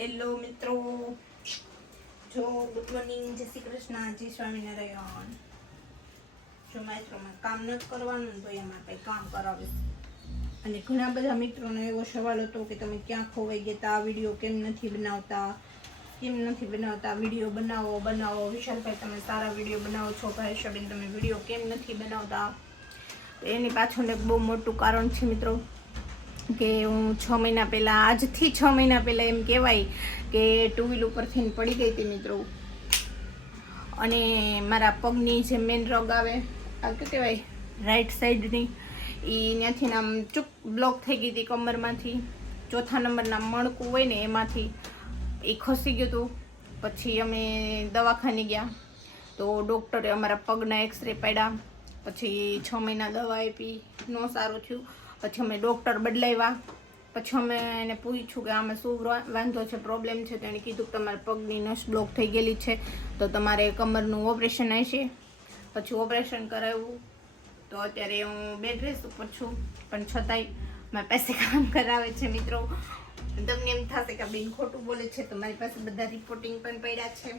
Hello મિત્રો. જો good morning જય શ્રી કૃષ્ણ, જય સ્વામિનારાયણ. જો મિત્રોમાં કામ નથી કરવાનું તો એમાં કંઈ કામ કરાવીશ અને ઘણા બધા મિત્રોનો એવો સવાલ હતો કે તમે ક્યાં ખોવાઈ ગયા તા આ વીડિયો કેમ નથી બનાવતા, કેમ નથી બનાવતા, વીડિયો બનાવો બનાવો. વિશાલભાઈ તમે સારા વીડિયો બનાવો છો? ભાઈ શબીન તમે વીડિયો કેમ નથી બનાવતા? એની પાછળનું એક બહુ મોટું કારણ છે, મિત્રો. કે હું છ મહિના પહેલાં, આજથી છ મહિના પહેલાં એમ કહેવાય કે ટુ વ્હીલ ઉપરથી પડી ગઈ હતી મિત્રો. અને મારા પગની જે મેન રગ આવે, આ કે કહેવાય રાઈટ સાઈડની એ ત્યાંથી આમ ચૂક બ્લોક થઈ ગઈ હતી કમરમાંથી. ચોથા નંબરના મણકું હોય ને એમાંથી એ ખસી ગયું હતું. પછી અમે દવાખાને ગયા. તો ડૉક્ટરે અમારા પગના એક્સરે પાડ્યા. પછી છ મહિના દવા આપી. ન સારું થયું. પછી અમે ડૉક્ટર બદલાવ્યા. પછી અમે એને પૂછ્યું કે આમાં શું વાંધો છે પ્રોબ્લેમ છે, તો એણે કીધું કે તમારા પગની નસ બ્લોક થઈ ગયેલી છે, તો તમારે કમરનું ઓપરેશન આવશે પછી ઓપરેશન કરાવ્યું. તો અત્યારે હું બેડ રેસ્ટ ઉપર છું, પણ છતાંય મારી પાસે કામ કરાવે છે મિત્રો. તમને એમ થશે કે બેન ખોટું બોલે છે, તો મારી પાસે બધા રિપોર્ટિંગ પણ પડ્યા છે.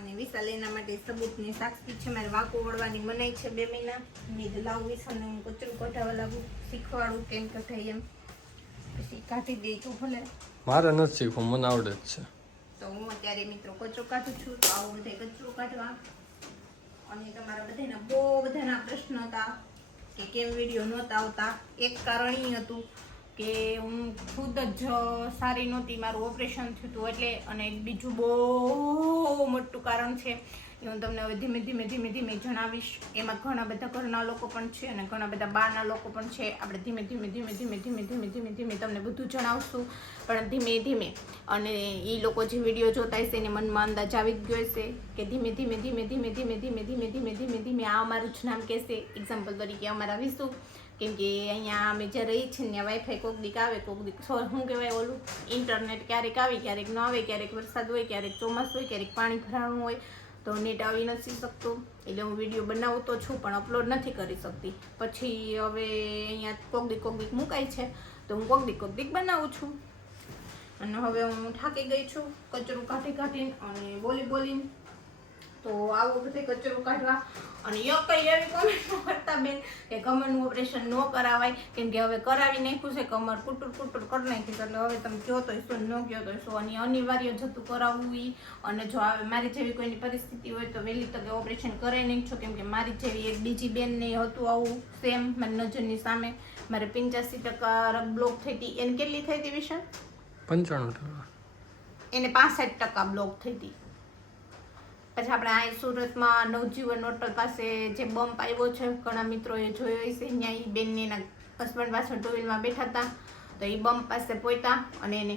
અને વિશાલ એના માટે સબૂતની સાક્ષી છે. મારે વાંકો વળવાની મનાઈ છે બે મહિના. મેં તો લાવું વિશાલને હું કચરું કઢાવવા લાગુ શીખવાડું કેમ કઢાય એમ. પછી કાઢી દે તો ભલે. મારે નથી શીખવું મને આવડે જ છે. તો હું અત્યારે મિત્રો કચરો કાઢું છું. તો આવું બધે કચરો કાઢવા. અને તમારા બધાના બહુ બધાના પ્રશ્ન હતા કે કેમ વીડિયો નહોતા આવતા. એક કારણ એ હતું કે હું ખુદ જ સારી નહોતી મારું ઓપરેશન થયું હતું એટલે અને એક બીજું બહુ મોટું કારણ છે એ હું તમને હવે ધીમે ધીમે ધીમે ધીમે જણાવીશ એમાં ઘણા બધા ઘરના લોકો પણ છે અને ઘણા બધા બહારના લોકો પણ છે આપણે ધીમે ધીમે ધીમે ધીમે ધીમે ધીમે ધીમે ધીમે તમને બધું જણાવશું પણ ધીમે ધીમે અને એ લોકો જે વીડિયો જોતા હશે એને મનમાં અંદાજ આવી ગયો હશે કે ધીમે ધીમે ધીમે ધીમે ધીમે ધીમે ધીમે ધીમે ધીમે ધીમે આ અમારું જ નામ કહેશે એક્ઝામ્પલ તરીકે અમારા વિશુ કેમ કે અહીંયા અમે જ્યારે રહી છીએ ત્યાં વાઈફાઈ કોક દીક આવે, કોક દીક શું કહેવાય ઓલું? ઇન્ટરનેટ ક્યારેક આવે, ક્યારેક ન આવે, ક્યારેક વરસાદ હોય, ક્યારેક ચોમાસું હોય, ક્યારેક પાણી ભરાણું હોય, તો નેટ આવી નથી શકતું. એટલે હું વીડિયો બનાવું તો છું, પણ અપલોડ નથી કરી શકતી. પછી હવે અહીંયા કોક દીક કોક દીક મુકાય છે, તો હું કોક દીક કોક દીક બનાવું છું. અને હવે હું થાકી ગઈ છું, કચરું કાઢી કાઢીને અને બોલી બોલીને. તો આવું બધે કચરો કાઢવા અને યો કઈ એવી કોમેન્ટ કરતા બેન કે કમરનું ઓપરેશન ન કરાવાય કેમ કે હવે કરાવી નાખ્યું છે કમર કુટુર કુટુર કરી નાખી છે એટલે હવે તમે કહો તો શું ન કહો તો શું અને અનિવાર્ય જતું કરાવવું એ અને જો હવે મારી જેવી કોઈની પરિસ્થિતિ હોય તો વહેલી તકે ઓપરેશન કરાવી નાખજો કેમ કે મારી જેવી એક બીજી બેનને હતું આવું સેમ મારી નજરની સામે. મારે પંચ્યાસી ટકા બ્લોક થઈ હતી એને કેટલી થઈ હતી વિશાલ? પંચાણું ટકા. એને પાસઠ ટકા બ્લોક થઈ હતી પછી આપણે આ સુરતમાં નવજીવન હોટલ પાસે જે બમ્પ આવ્યો છે, ઘણા મિત્રોએ જોયો હશે. ત્યાં એ બેનને એના હસબન્ડ પાછળ ટુ વ્હીલમાં બેઠા હતા. તો એ બમ્પ પાસે પહોંચ્યા અને એને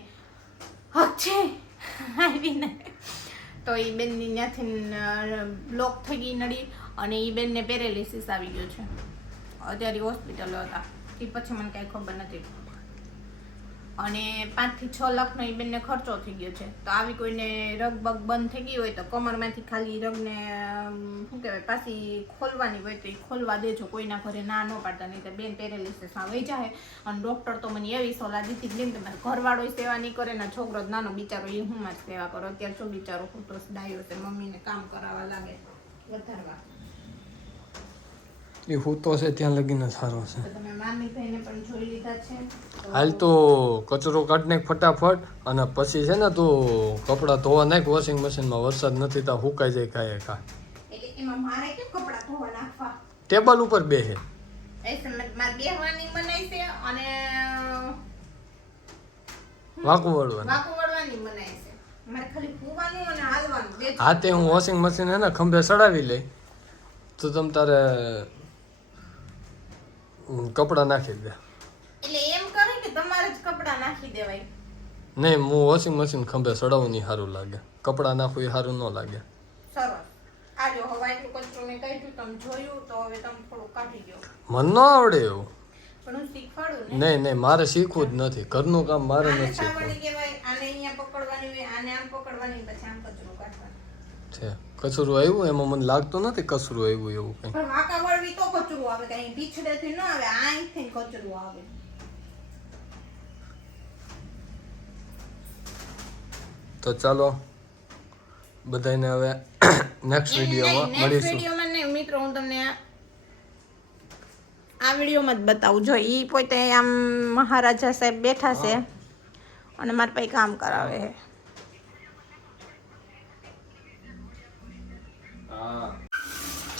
હક છે આવીને. તો એ બેનની ત્યાંથી બ્લોક થઈ ગઈ નડી અને એ બેનને પેરેલિસિસ આવી ગયો છે. અત્યારે હોસ્પિટલ હતા. એ પછી મને કાંઈ ખબર નથી. અને પાંચથી છ લાખનો એ બેનને ખર્ચો થઈ ગયો છે. તો આવી કોઈને રગબગ બંધ થઈ ગઈ હોય તો કમરમાંથી ખાલી રગને શું કહેવાય, પાછી ખોલવાની હોય તો એ ખોલવા દેજો. કોઈના ઘરે ના ન પાડતા, નહીં તો બેન પેરેલિસિસમાં વહી જાય અને ડૉક્ટર તો મને એવી સલાહ દીધી કે બેન તમારે ઘરવાળો સેવા નહીં કરે, ને છોકરો જ નાનો બિચારો એ હું જ સેવા કરો. અત્યારે શું બિચારો ખોટો ડાયો છે, મમ્મીને કામ કરાવવા લાગે. વધારવા. એ હૂતો છે ત્યાં લગીને સારો છે. હાલ તો કચરો કાઢ નાખ ફટાફટ અને પછી છે ને તો કપડાં ધોવા નાખ વોશિંગ મશીનમાં વરસાદ નથી તો સુકાઈ જાય કાંઈ કાં ટેબલ ઉપર બે છે વાકું વળવાનું. હા તે હું વોશિંગ મશીન હે ને ખંભે ચડાવી લઈ. તો તમ તારે કપડાં નાખી દે. એટલે એમ કરે કે તમારે જ કપડાં નાખી દેવાય. નહીં હું વોશિંગ મશીન ખંભે સડાવું નહીં સારું લાગે. કપડાં નાખવું એ સારું ન લાગે. મને ન આવડે એવું. નહીં નહીં મારે શીખવું જ નથી. ઘરનું કામ મારે નથી શીખવું. આને અહીંયા પકડવાની આને આમ પકડવાની પછી આમ કચરું કાઢવાનું. છે. કચરું આવ્યું એમાં મને લાગતું નથી કચરું આવ્યું એવું કઈ. પણ વાંકા વળવી તો કચરું આવે કઈ પીછડેથી ન આવે અહીંથી કચરું આવે. તો ચાલો બધાને હવે નેક્સ્ટ વિડીયોમાં મળીશું. વિડીયોમાં નહીં મિત્રો હું તમને આ વિડીયોમાં જ બતાવું. જો ઈ પોતે આમ મહારાજા સાહેબ બેઠા છે અને મારા પાસે કામ કરાવે છે.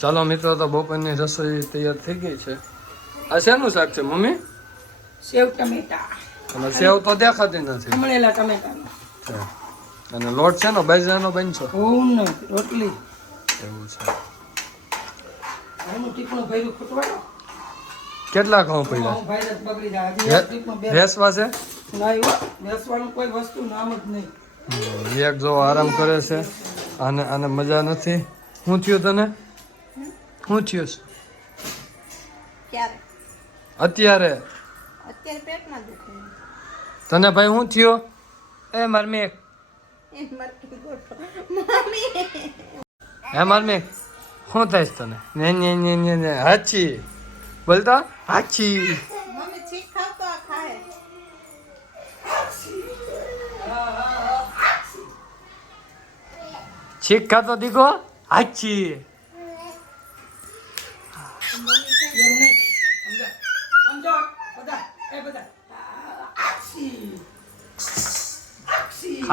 ચાલો મિત્રો તો બપોરની રસોઈ તૈયાર થઈ ગઈ છે. આ શેનું શાક છે મમ્મી? સેવ ટમેટા. અને સેવ તો દેખાતી નથી. ખમણેલા ટમેટા અને લોટ છે ને બાજરાનો બનશો ઓમ નો રોટલી. એવું છે. ટીપણું ભર્યું ખૂટવાનું કેટલા ખાવ પડ્યા બે. વેસવા છે? નહીં કોઈ વસ્તુ નામ જ નહીં. એક જો આરામ કરે છે અને આને મજા નથી. હું થયું તને? શું થયું? ક્યારે? અત્યારે. અત્યારે પેટમાં દુખે તને ભાઈ શું થયો? એ મરમી હે મરમી શું થાય તને? ને ને ને ને ને હાચી. બોલતા? હાચી. છીક ખાતો દીકો? હાચી.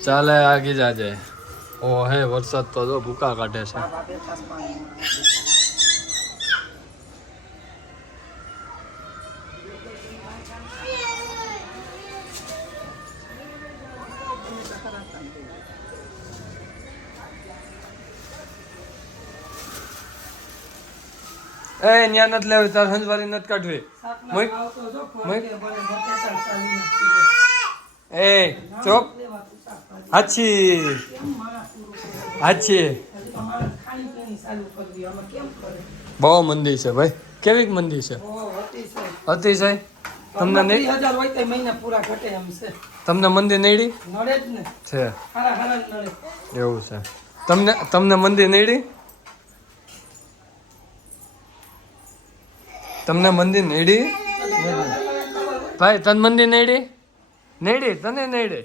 ચાલે આગી જાજે ઓ હે વરસાદ તો જો ભૂકા કાઢે છે એ ન્યા નત લેવી તાર હંજવારી નત કાઢવી મોય મોય એ ચોક હાચી? હાચી બહુ મંદી છે ભાઈ કેવી મંદી છે અતિશય તમને નહીં હજાર હોય તો મહિના પૂરા ઘટે એમ છે તમને મંદી નડી નડે જ ને છે એવું છે તમને તમને મંદી નડી તમને મંદી નડી ભાઈ તન મંદી નડી નડી તને નડી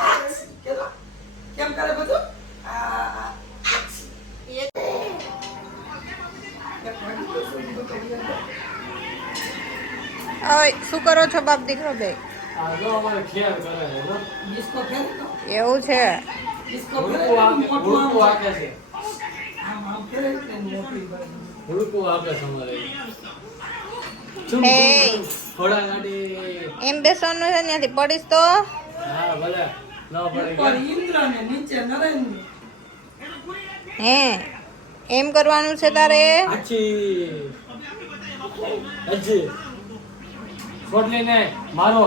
ઓય શું કરો છો બાપ દીકરો બે એવું છે? એમ બેસવાનું છે ત્યાંથી? પડીશ તો? હે એમ કરવાનું છે તારે? છોડલીને મારો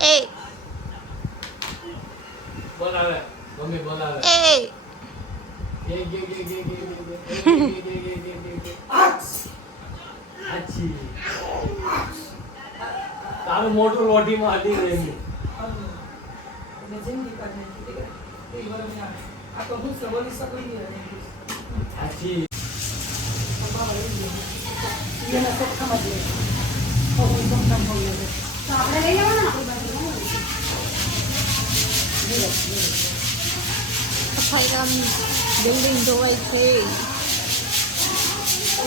એ બોલાવે મમ્મી બોલાવે એ તારું મોટું લોટીમાં હતી રહેલું આ તો હું સવારી સકળી ગયો સાચી એના ચોખ્ખામાં જ તો આપણે લઈ લેવાના આપણી બાજુ સફાઈ આમ બિલ્ડિંગ ધોવાય છે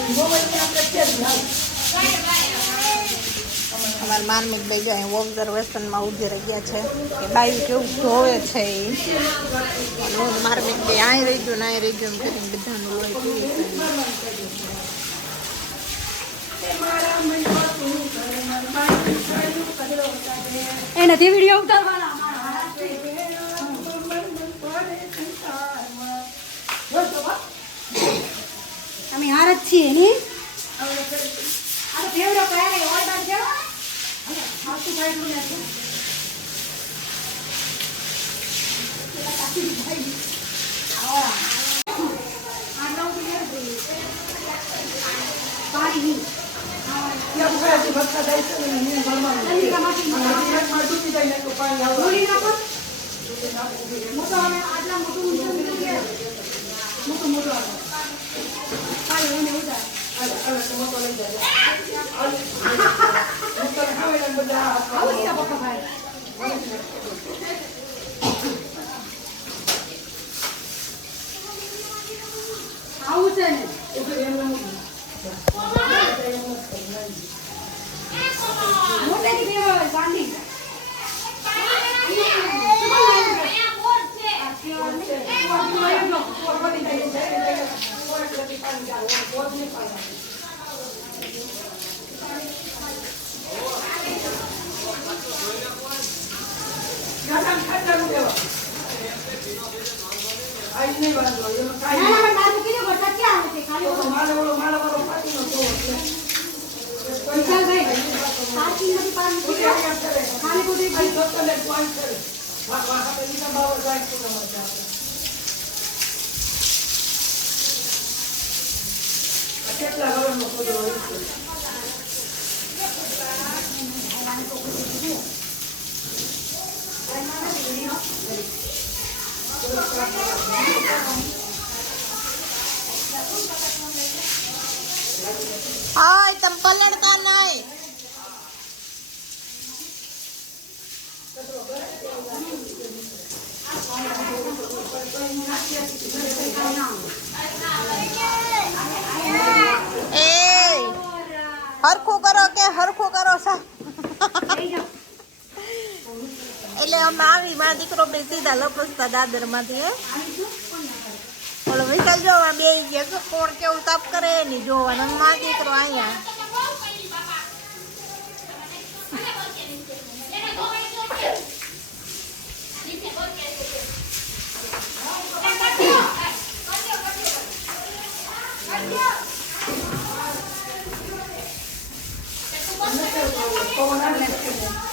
ધોવાય આપણે અમારા માર્મિક ભાઈ અહીં ઓબ્ઝર્વેશનમાં ઊભી રહી ગયા છે કે બાયું કેવું જોવે છે એ. હું ને માર્મિક ભાઈ અહીં રહી ગયું ને અહીં રહી ગયું એમ કરીને બધાનું લોહી પીવી એનાથી વીડિયો ઉતારવાના. અમે હાર જ છીએ ને ફેવરો કયા હોય બાર આવતું કાઢું નથી પાણી ગોળી નાખો મોટો આટલા મોટું મોટું આવે પાણી એને ઉતાર આવું છે પપ્પા ભાઈ આવું છે ને મોટેથી બેવા ગાંધી ના ના દાદુ કીધું વરસાદ ક્યાં આવે છે ખાલી વિશાલભાઈ પાર્કિંગમાંથી પાર મૂકી દો ખાલી બધું હાય તમે પલળતા નહીં એ હરખું કરો કે હરખું કરો સા એટલે અમે આવી બે સીધા દાદરમાંથી ઓલો વિશાલ જોવા બે ગયા કોણ કેવું તાપ કરે નહીં જોવાનું મારો દીકરો અહીંયા. Thank પતળો